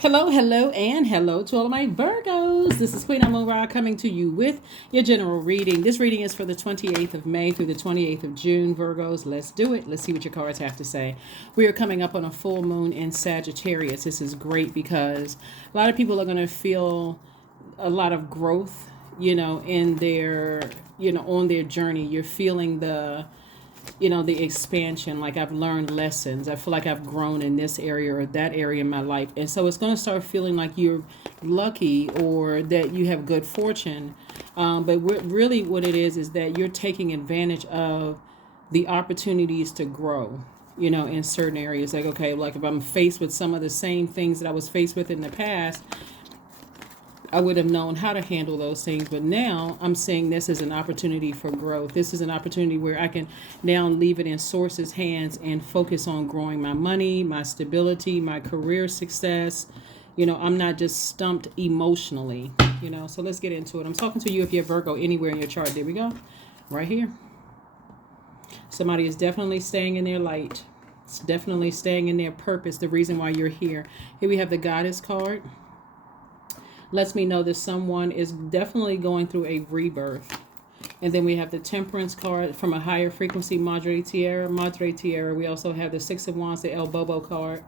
Hello, and hello to all of my Virgos. This is Queen Amun Ra coming to you with your general reading. This reading is for the 28th of May through the 28th of June, Virgos. Let's do it. Let's see what your cards have to say. We are coming up on a full moon in Sagittarius. This is great because a lot of people are going to feel a lot of growth, in their, on their journey. You're feeling the expansion. Like, I've learned lessons. I feel like I've grown in this area or that area in my life. And so it's going to start feeling like you're lucky or that you have good fortune. But really what it is that you're taking advantage of the opportunities to grow, in certain areas. Like, okay, like if I'm faced with some of the same things that I was faced with in the past, I would have known how to handle those things. But now I'm seeing this as an opportunity for growth. This is an opportunity where I can now leave it in Source's hands and focus on growing my money, my stability, my career success. I'm not just stumped emotionally, So let's get into it. I'm talking to you if you're Virgo anywhere in your chart. There we go. Right here. Somebody is definitely staying in their light. It's definitely staying in their purpose, the reason why you're here. Here we have the Goddess card. Lets me know that someone is definitely going through a rebirth. And then we have the Temperance card from a higher frequency, Madre Tierra. We also have the Six of Wands, the El Bobo card.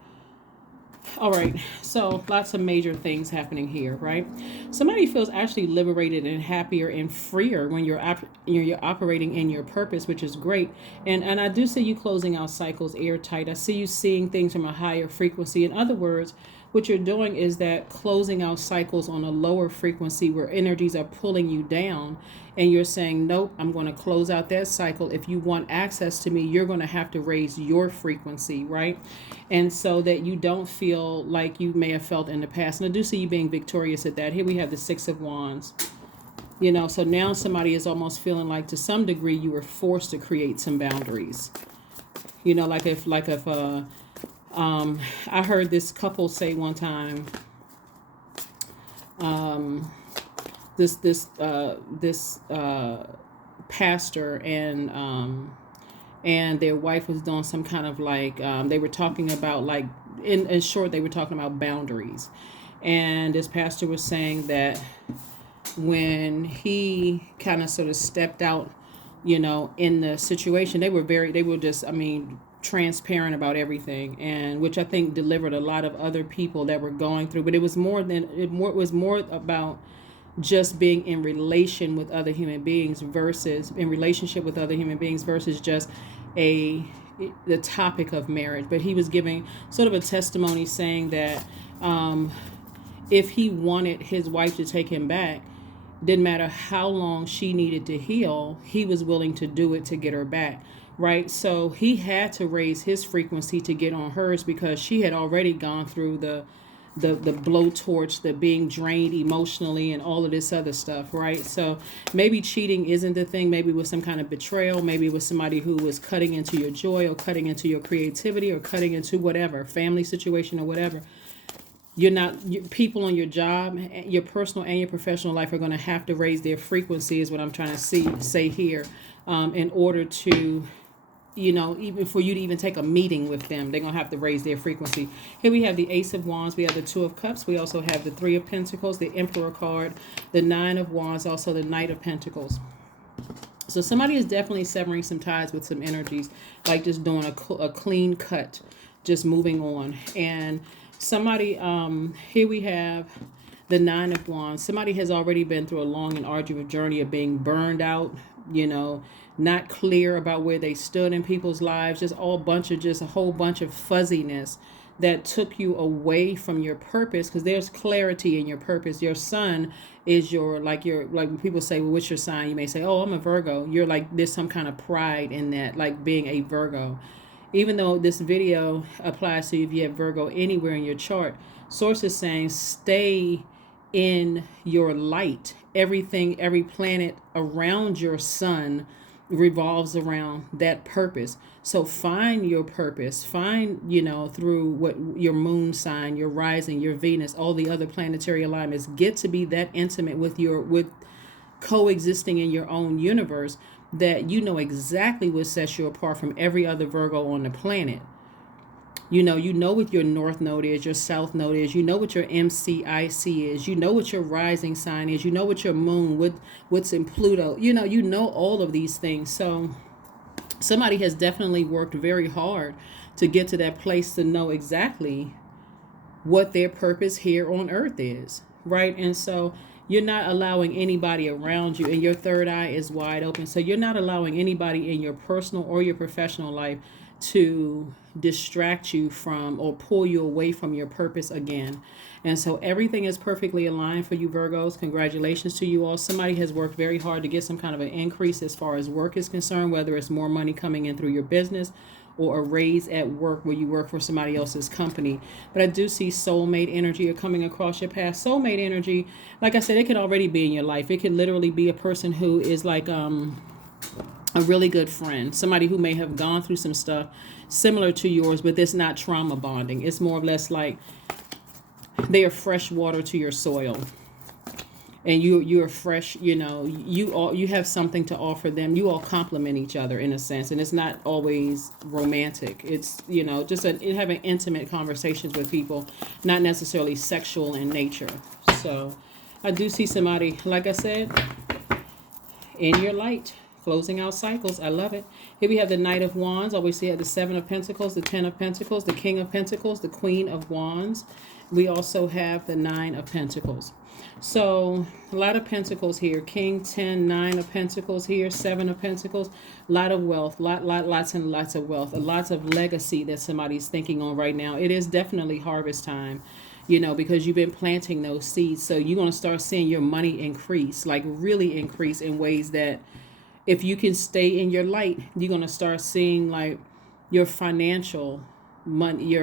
All right, so lots of major things happening here, right? Somebody feels actually liberated and happier and freer when you're operating in your purpose, which is great. And I do see you closing out cycles airtight. I see you seeing things from a higher frequency. In other words, what you're doing is that closing out cycles on a lower frequency where energies are pulling you down, and you're saying, nope, I'm going to close out that cycle. If you want access to me, you're going to have to raise your frequency, right? And so that you don't feel like you may have felt in the past. And I do see you being victorious at that. Here we have the Six of Wands. So now somebody is almost feeling like to some degree you were forced to create some boundaries. I heard this couple say one time, this pastor and their wife was doing some kind of they were talking about, like, in short, they were talking about boundaries. And this pastor was saying that when he kind of sort of stepped out, in the situation, they were just, transparent about everything, and which I think delivered a lot of other people that were going through. But it was more about just being in relation with other human beings versus just the topic of marriage. But he was giving sort of a testimony saying that if he wanted his wife to take him back, didn't matter how long she needed to heal, he was willing to do it to get her back. Right. So he had to raise his frequency to get on hers because she had already gone through the blowtorch, the being drained emotionally and all of this other stuff. Right. So maybe cheating isn't the thing. Maybe it was some kind of betrayal. Maybe it was somebody who was cutting into your joy or cutting into your creativity or cutting into whatever family situation or whatever. People on your job, your personal and your professional life are going to have to raise their frequency, is what I'm trying to say here, in order to, even for you to even take a meeting with them, they're going to have to raise their frequency. Here we have the Ace of Wands. We have the Two of Cups. We also have the Three of Pentacles, the Emperor card, the Nine of Wands, also the Knight of Pentacles. So somebody is definitely severing some ties with some energies, like just doing a clean cut, just moving on. And somebody, here we have the Nine of Wands. Somebody has already been through a long and arduous journey of being burned out, not clear about where they stood in people's lives, just a whole bunch of fuzziness that took you away from your purpose, because there's clarity in your purpose. Your sun is like when people say, well, what's your sign? You may say, oh, I'm a Virgo. You're like, there's some kind of pride in that, like being a Virgo. Even though this video applies to you if you have Virgo anywhere in your chart, Source is saying stay in your light. Every planet around your sun revolves around that purpose. So find your purpose. Find, through what your moon sign, your rising, your Venus, all the other planetary alignments, get to be that intimate with coexisting in your own universe, that you know exactly what sets you apart from every other Virgo on the planet. You know what your north node is, your south node is. You know what your MCIC is. You know what your rising sign is. You know what your moon, what's in Pluto. You know all of these things. So somebody has definitely worked very hard to get to that place to know exactly what their purpose here on earth is, right? And so you're not allowing anybody around you, and your third eye is wide open. So you're not allowing anybody in your personal or your professional life to distract you from or pull you away from your purpose again. And so everything is perfectly aligned for you, Virgos. Congratulations to you all. Somebody has worked very hard to get some kind of an increase as far as work is concerned, whether it's more money coming in through your business or a raise at work where you work for somebody else's company. But I do see soulmate energy coming across your path. Soulmate energy, like I said, it could already be in your life. It could literally be a person who is like a really good friend, somebody who may have gone through some stuff similar to yours, but it's not trauma bonding. It's more or less like they are fresh water to your soil. And you're fresh, you have something to offer them. You all complement each other in a sense, and it's not always romantic. It's just having intimate conversations with people, not necessarily sexual in nature. So I do see somebody, like I said, in your light, closing out cycles. I love it. Here we have the Knight of Wands. Always see the Seven of Pentacles, the Ten of Pentacles, the King of Pentacles, the Queen of Wands. We also have the Nine of Pentacles. So a lot of pentacles here. King, 10, 9 of Pentacles here, 7 of Pentacles. A lot of wealth, lots and lots of wealth. Lots of legacy that somebody's thinking on right now. It is definitely harvest time, because you've been planting those seeds. So you're going to start seeing your money increase, like really increase in ways that if you can stay in your light, you're going to start seeing like your financial money,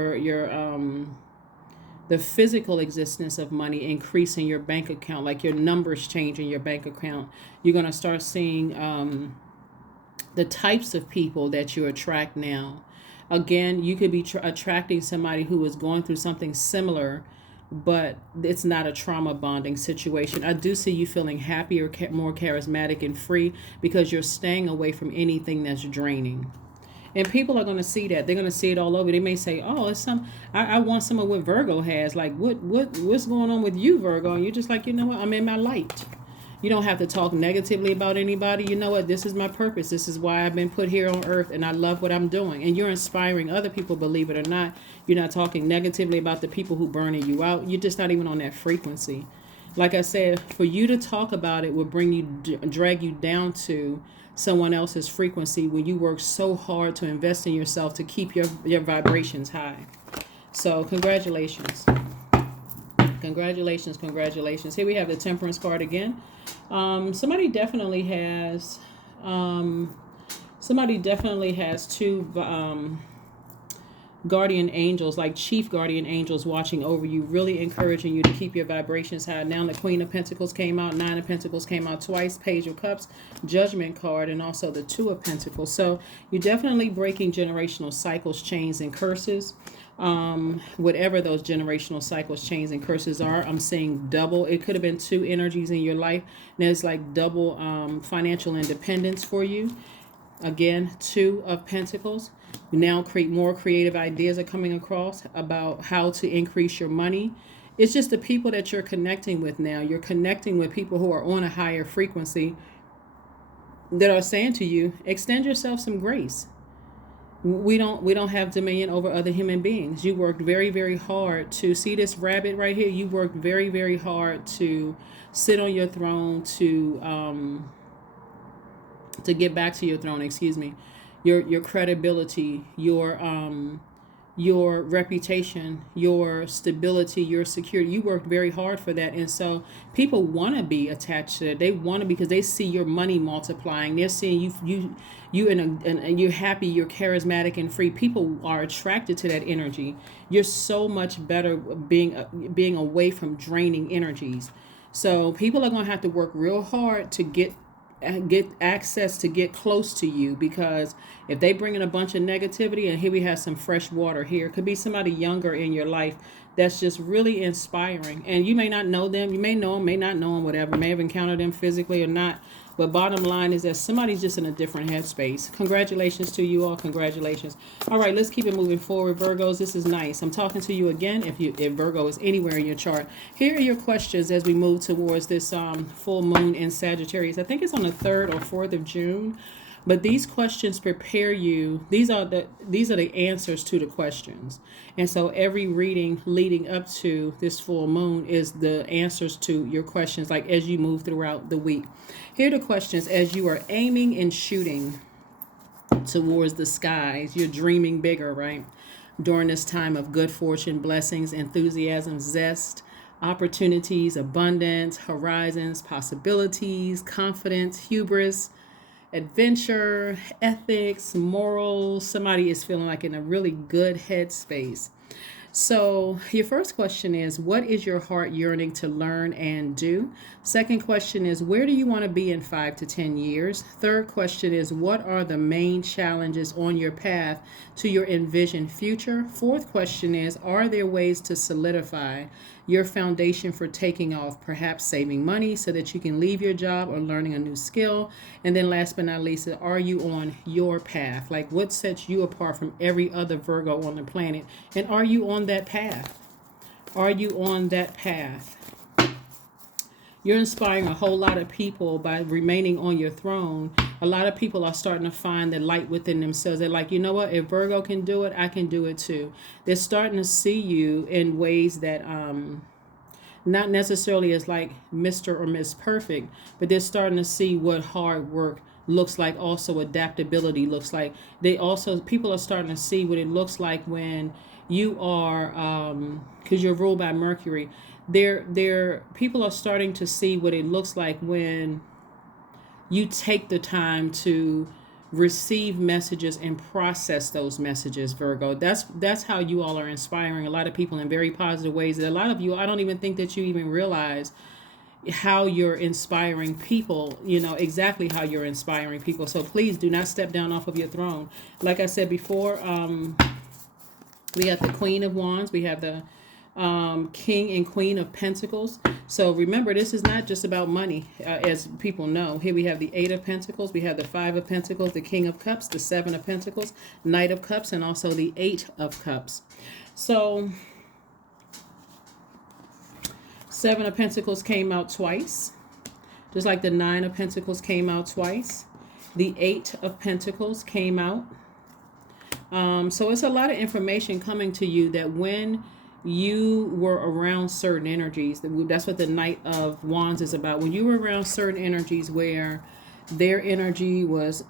the physical existence of money increase in your bank account, like your numbers change in your bank account. You're going to start seeing the types of people that you attract now. Again, you could be attracting somebody who is going through something similar, but it's not a trauma bonding situation. I do see you feeling happier, more charismatic and free because you're staying away from anything that's draining. And people are going to see that. They're going to see it all over. They may say, oh, it's I want some of what Virgo has. Like, what's going on with you, Virgo? And you're just like, you know what? I'm in my light. You don't have to talk negatively about anybody. You know what? This is my purpose. This is why I've been put here on earth, and I love what I'm doing. And you're inspiring other people, believe it or not. You're not talking negatively about the people who burning you out. You're just not even on that frequency. Like I said, for you to talk about it will drag you down to someone else's frequency when you work so hard to invest in yourself to keep your vibrations high. So congratulations. Congratulations. Here we have the Temperance card again. Somebody definitely has two guardian angels, like chief guardian angels watching over you, really encouraging you to keep your vibrations high. Now the Queen of Pentacles came out, 9 of Pentacles came out twice, Page of Cups, Judgment card, and also the 2 of Pentacles. So you're definitely breaking generational cycles, chains, and curses. Whatever those generational cycles, chains, and curses are, I'm seeing double. It could have been 2 energies in your life. There's like double financial independence for you. Again, 2 of Pentacles. Now more creative ideas are coming across about how to increase your money. It's just the people that you're connecting with now. You're connecting with people who are on a higher frequency that are saying to you, extend yourself some grace. We don't have dominion over other human beings. You worked very, very hard to see this rabbit right here. You worked very, very hard to sit on your throne, to get back to your throne, excuse me. Your credibility, your reputation, your stability, your security. You worked very hard for that. And so people want to be attached to it. They want to, because they see your money multiplying. They're seeing you and you're happy, you're charismatic and free. People are attracted to that energy. You're so much better being away from draining energies. So people are going to have to work real hard to get access, to get close to you, because if they bring in a bunch of negativity, and here we have some fresh water here, it could be somebody younger in your life that's just really inspiring, and you may not know them, you may know them, may not know them, whatever, may have encountered them physically or not, But bottom line is that somebody's just in a different headspace. Congratulations to you all. Congratulations. All right, let's keep it moving forward, Virgos. This is nice. I'm talking to you again. If Virgo is anywhere in your chart, here are your questions as we move towards this full moon in Sagittarius. I think it's on the 3rd or 4th of June. But these questions prepare you. These are the answers to the questions. And so every reading leading up to this full moon is the answers to your questions, like as you move throughout the week. Here are the questions as you are aiming and shooting towards the skies. You're dreaming bigger, right? During this time of good fortune, blessings, enthusiasm, zest, opportunities, abundance, horizons, possibilities, confidence, hubris, adventure, ethics, morals. Somebody is feeling like in a really good headspace. So your first question is, what is your heart yearning to learn and do? Second question is, where do you want to be in 5 to 10 years? Third question is, what are the main challenges on your path to your envisioned future? Fourth question is, are there ways to solidify your foundation for taking off, perhaps saving money so that you can leave your job or learning a new skill? And then last but not least, are you on your path? Like, what sets you apart from every other Virgo on the planet? And are you on that path? Are you on that path? You're inspiring a whole lot of people by remaining on your throne. A lot of people are starting to find the light within themselves. They're like, you know what? If Virgo can do it, I can do it too. They're starting to see you in ways that not necessarily as like Mr. or Miss Perfect, but they're starting to see what hard work looks like. Also, adaptability looks like. People are starting to see what it looks like when you are, because you're ruled by Mercury. People are starting to see what it looks like when you take the time to receive messages and process those messages, Virgo. That's how you all are inspiring a lot of people in very positive ways. That a lot of you, I don't even think that you even realize how you're inspiring people, exactly how you're inspiring people. So please do not step down off of your throne. Like I said before, we have the Queen of Wands, we have the King and Queen of Pentacles. So remember, this is not just about money, as people know. Here we have the 8 of Pentacles, we have the 5 of Pentacles, the King of Cups, the 7 of Pentacles, Knight of Cups, and also the 8 of Cups. So 7 of Pentacles came out twice, just like the 9 of Pentacles came out twice. The 8 of Pentacles came out. So it's a lot of information coming to you that when you were around certain energies, that's what the Knight of Wands is about. When you were around certain energies where their energy was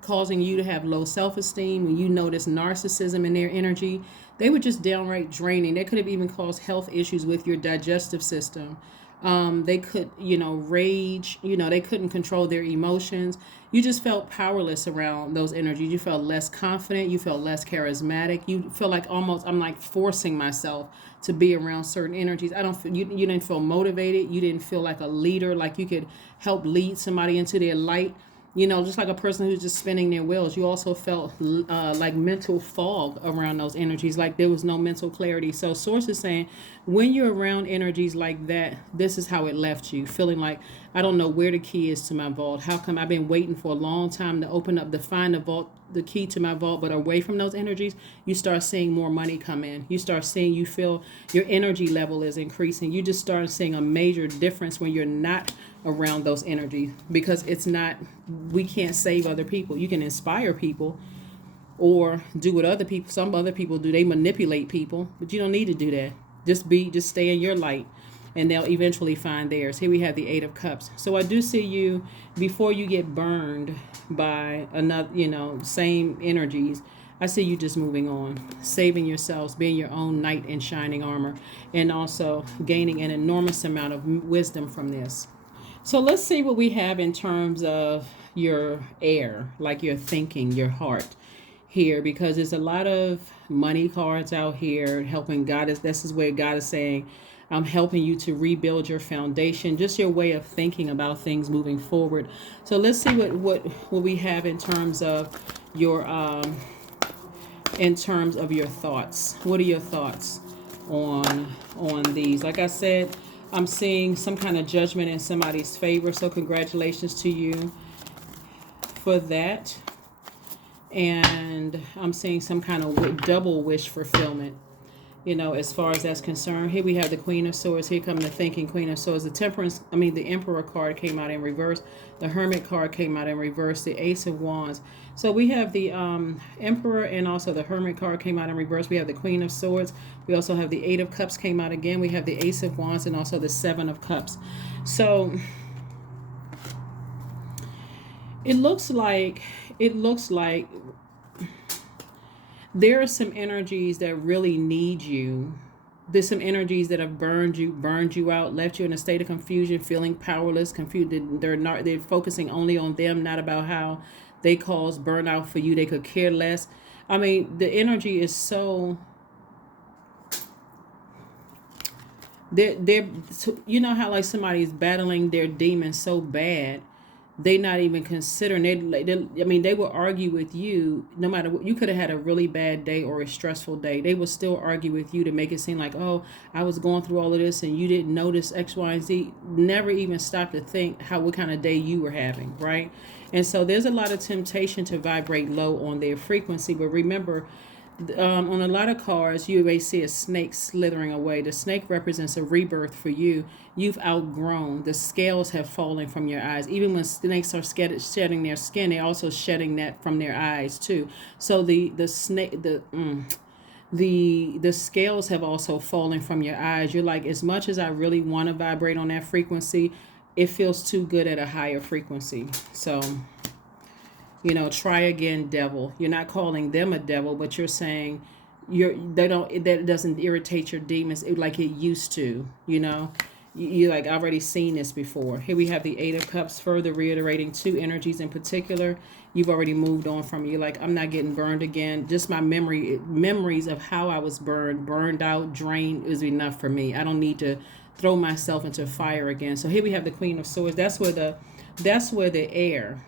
causing you to have low self-esteem, when you noticed narcissism in their energy, they were just downright draining. They could have even caused health issues with your digestive system. They could, rage, they couldn't control their emotions. You just felt powerless around those energies. You felt less confident. You felt less charismatic. You feel like almost, I'm like forcing myself to be around certain energies. You didn't feel motivated. You didn't feel like a leader, like you could help lead somebody into their light. Just like a person who's just spinning their wheels. You also felt like mental fog around those energies, like there was no mental clarity. So Source is saying, when you're around energies like that, this is how it left you, feeling like, I don't know where the key is to my vault. How come I've been waiting for a long time to open up, to find the key to my vault, but away from those energies, you start seeing more money come in. You feel your energy level is increasing. You just start seeing a major difference when you're not around those energies, because we can't save other people. You can inspire people or do what some other people do. They manipulate people, but you don't need to do that. Just stay in your light, and they'll eventually find theirs. Here we have the 8 of Cups. So I do see you, before you get burned by another, same energies, I see you just moving on, saving yourselves, being your own knight in shining armor, and also gaining an enormous amount of wisdom from this. So let's see what we have in terms of your air, like your thinking, your heart here, because there's a lot of money cards out here helping God. This is where God is saying, I'm helping you to rebuild your foundation, just your way of thinking about things moving forward. So let's see what we have in terms of your thoughts. What are your thoughts on these? Like I said, I'm seeing some kind of judgment in somebody's favor. So congratulations to you for that. And I'm seeing some kind of double wish fulfillment, as far as that's concerned. Here we have the Queen of Swords. Here come the thinking Queen of Swords. The Emperor card came out in reverse. The Hermit card came out in reverse. The Ace of Wands. So we have the Emperor, and also the Hermit card came out in reverse. We have the Queen of Swords. We also have the Eight of Cups came out again. We have the Ace of Wands and also the Seven of Cups. So it looks like there are some energies that really need you. There's some energies that have burned you out, left you in a state of confusion, feeling powerless, confused. They're focusing only on them, not about how they cause burnout for you. They could care less. I mean, the energy is so, they're how like somebody is battling their demons so bad, they not even considering. They will argue with you no matter what. You could have had a really bad day or a stressful day. They will still argue with you to make it seem like, oh, I was going through all of this and you didn't notice X, Y, and Z. Never even stop to think what kind of day you were having, right? And so there's a lot of temptation to vibrate low on their frequency. But remember, on a lot of cards, you may see a snake slithering away. The snake represents a rebirth for you. You've outgrown. The scales have fallen from your eyes. Even when snakes are shedding their skin, they're also shedding that from their eyes too. So the scales have also fallen from your eyes. You're like, as much as I really want to vibrate on that frequency, it feels too good at a higher frequency. So try again, devil. You're not calling them a devil, but you're saying that doesn't irritate your demons like it used to. You're like, I've already seen this before. Here we have the Eight of Cups, further reiterating two energies in particular. You've already moved on from. You're like, I'm not getting burned again. Just my memories of how I was burned out, drained is enough for me. I don't need to throw myself into fire again. So here we have the Queen of Swords. That's where the air.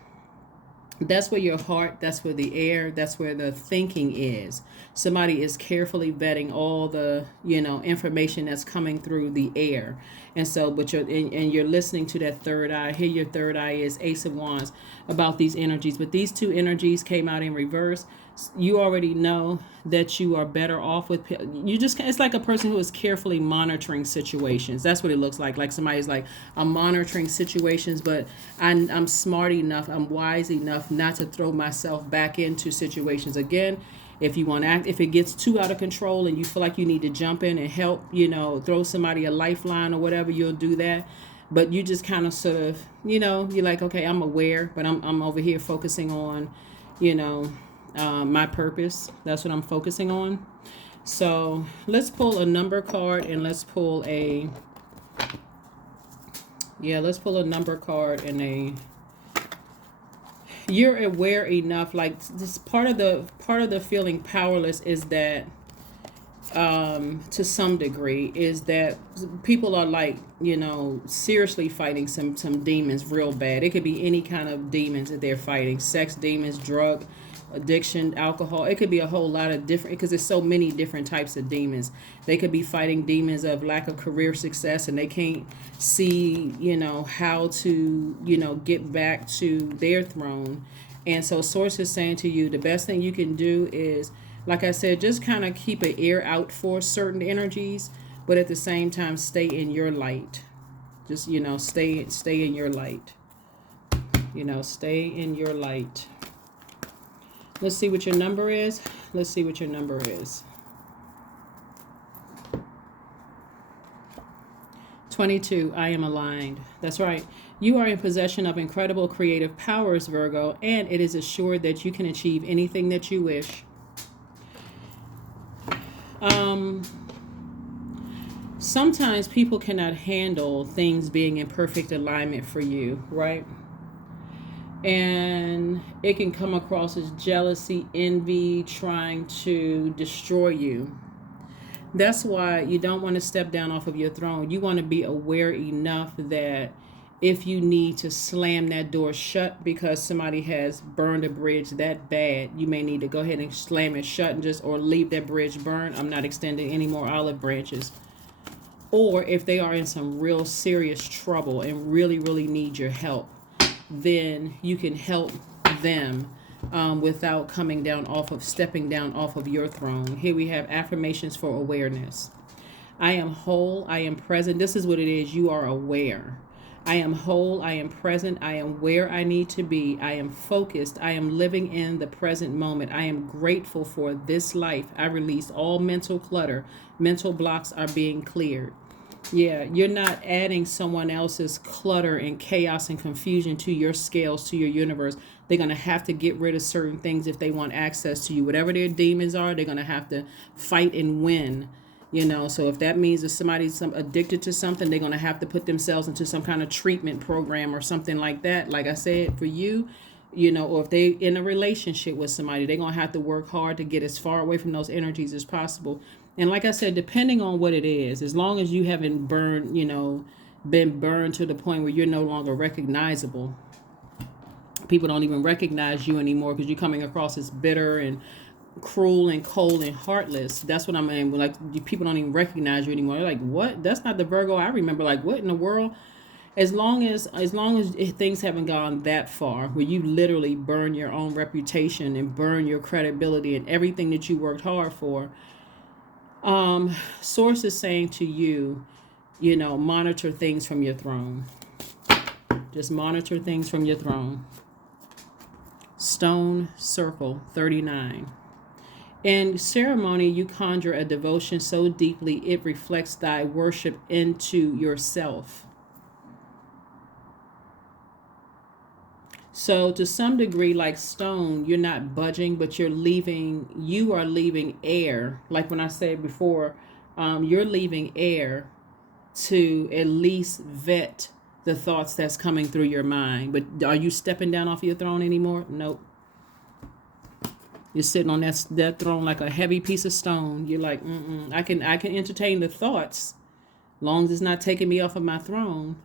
That's where your heart, that's where the air, that's where the thinking is. Somebody is carefully vetting all the, information that's coming through the air. And so, but you're listening to that third eye. Here your third eye is Ace of Wands about these energies. But these two energies came out in reverse. You already know that you are better off with it's like a person who is carefully monitoring situations. That's what it looks like. Like somebody's like, I'm monitoring situations, but I'm smart enough, I'm wise enough not to throw myself back into situations again. If you want to act, if it gets too out of control and you feel like you need to jump in and help, throw somebody a lifeline or whatever, you'll do that. But you just kind of sort of, you're like, okay, I'm aware, but I'm over here focusing on, my purpose. That's what I'm focusing on. So let's pull a number card and let's pull a number card and you're aware enough, like this part of the feeling powerless is that to some degree is that people are like, seriously fighting some demons real bad. It could be any kind of demons that they're fighting: sex demons, drug addiction, alcohol. It could be a whole lot of different, because there's so many different types of demons. They could be fighting demons of lack of career success, and they can't see, how to, get back to their throne. And so Source is saying to you, the best thing you can do is, like I said, just kind of keep an ear out for certain energies, but at the same time, stay in your light. Just, stay in your light. Stay in your light. Let's see what your number is. 22, I am aligned. That's right. You are in possession of incredible creative powers, Virgo, and it is assured that you can achieve anything that you wish. Sometimes people cannot handle things being in perfect alignment for you, right? And it can come across as jealousy, envy, trying to destroy you. That's why you don't want to step down off of your throne. You want to be aware enough that if you need to slam that door shut because somebody has burned a bridge that bad, you may need to go ahead and slam it shut and or leave that bridge burn. I'm not extending any more olive branches. or if they are in some real serious trouble and really, really need your help, then you can help them without stepping down off of your throne. Here we have affirmations for awareness. I am whole, I am present. This is what it is. You are aware. I am whole, I am present, I am where I need to be, I am focused, I am living in the present moment, I am grateful for this life. I release all mental clutter. Mental blocks are being cleared. Yeah, you're not adding someone else's clutter and chaos and confusion to your scales, to your universe. They're going to have to get rid of certain things if they want access to you. Whatever their demons are, they're going to have to fight and win. So if that means that somebody's addicted to something, they're going to have to put themselves into some kind of treatment program or something like that. Like I said, for you, or if they in a relationship with somebody, they're going to have to work hard to get as far away from those energies as possible. And like I said, depending on what it is, as long as you haven't been burned to the point where you're no longer recognizable, people don't even recognize you anymore because you're coming across as bitter and cruel and cold and heartless. That's what I mean. Like, people don't even recognize you anymore. They're like, what? That's not the Virgo I remember. Like, what in the world? As long as things haven't gone that far where you literally burn your own reputation and burn your credibility and everything that you worked hard for, source is saying to you, monitor things from your throne. Just monitor things from your throne. Stone circle 39. In ceremony, you conjure a devotion so deeply it reflects thy worship into yourself. So to some degree, like stone, you're not budging, but you are leaving air. Like when I said before, you're leaving air to at least vet the thoughts that's coming through your mind. But are you stepping down off your throne anymore? Nope. You're sitting on that throne like a heavy piece of stone. You're like, I can entertain the thoughts, long as it's not taking me off of my throne.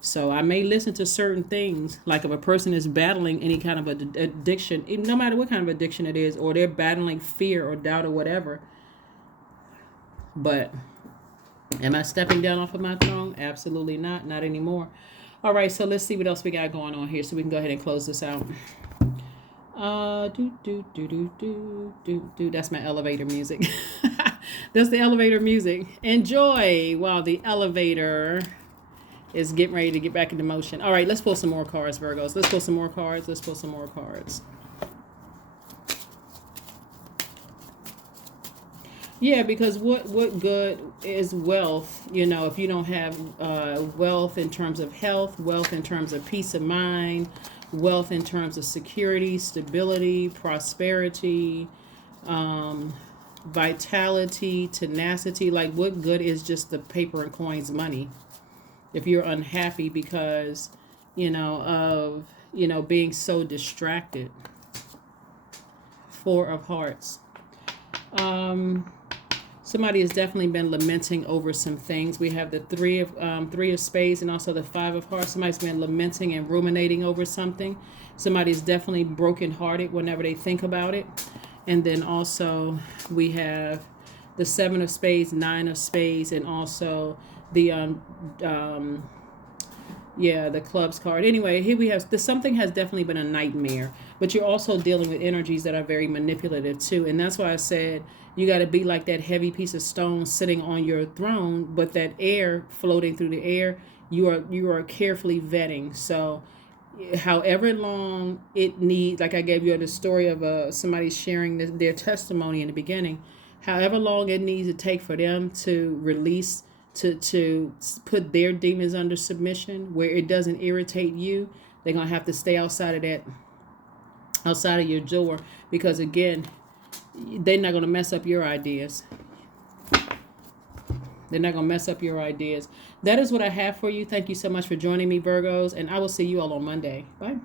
So I may listen to certain things, like if a person is battling any kind of addiction, no matter what kind of addiction it is, or they're battling fear or doubt or whatever. But am I stepping down off of my throne? Absolutely not. Not anymore. All right, so let's see what else we got going on here so we can go ahead and close this out. That's my elevator music. That's the elevator music. Enjoy while the elevator is getting ready to get back into motion. All right, let's pull some more cards, Virgos. Let's pull some more cards. Yeah, because what good is wealth, if you don't have wealth in terms of health, wealth in terms of peace of mind, wealth in terms of security, stability, prosperity, vitality, tenacity. Like, what good is just the paper and coins money if you're unhappy because of being so distracted? Four of Hearts. Somebody has definitely been lamenting over some things. We have the three of spades and also the 5 of hearts. Somebody's been lamenting and ruminating over something. Somebody's definitely brokenhearted whenever they think about it. And then also we have the 7 of spades, 9 of spades, and also the the clubs card. Anyway, here we have something has definitely been a nightmare, but you're also dealing with energies that are very manipulative too. And that's why I said you got to be like that heavy piece of stone sitting on your throne, but that air floating through the air, you are carefully vetting. So however long it needs, like I gave you the story of somebody sharing their testimony in the beginning, however long it needs to take for them to release, to put their demons under submission where it doesn't irritate you, they're going to have to stay outside of your door, because again, they're not going to mess up your ideas. They're not going to mess up your ideas. That is what I have for you. Thank you so much for joining me, Virgos, and I will see you all on Monday. Bye.